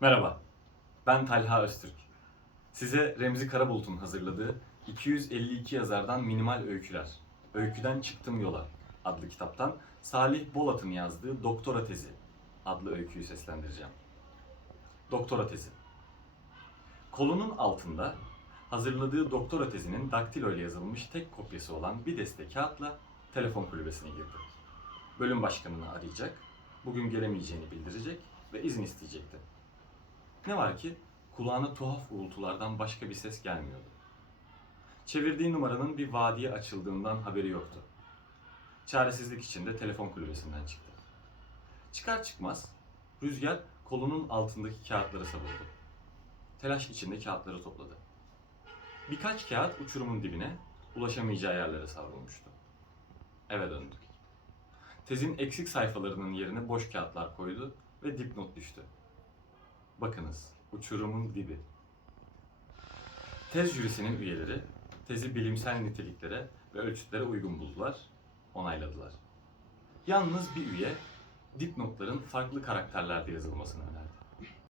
Merhaba, ben Talha Öztürk. Size Remzi Karabulut'un hazırladığı 252 yazardan minimal öyküler, Öyküden Çıktım Yola adlı kitaptan Salih Bolat'ın yazdığı Doktora Tezi adlı öyküyü seslendireceğim. Doktora Tezi. Kolunun altında hazırladığı doktora tezinin daktilo ile yazılmış tek kopyası olan bir deste kağıtla telefon kulübesine girdi. Bölüm başkanını arayacak, bugün gelemeyeceğini bildirecek ve izin isteyecekti. Ne var ki kulağına tuhaf uğultulardan başka bir ses gelmiyordu. Çevirdiği numaranın bir vadiye açıldığından haberi yoktu. Çaresizlik içinde telefon kulübesinden çıktı. Çıkar çıkmaz rüzgar kolunun altındaki kağıtları savurdu. Telaş içinde kağıtları topladı. Birkaç kağıt uçurumun dibine, ulaşamayacağı yerlere savrulmuştu. Eve döndü. Tezin eksik sayfalarının yerine boş kağıtlar koydu ve dipnot düştü. Bakınız, uçurumun dibi. Tez jürisinin üyeleri tezi bilimsel niteliklere ve ölçütlere uygun buldular, onayladılar. Yalnız bir üye dipnotların farklı karakterlerde yazılmasını önerdi.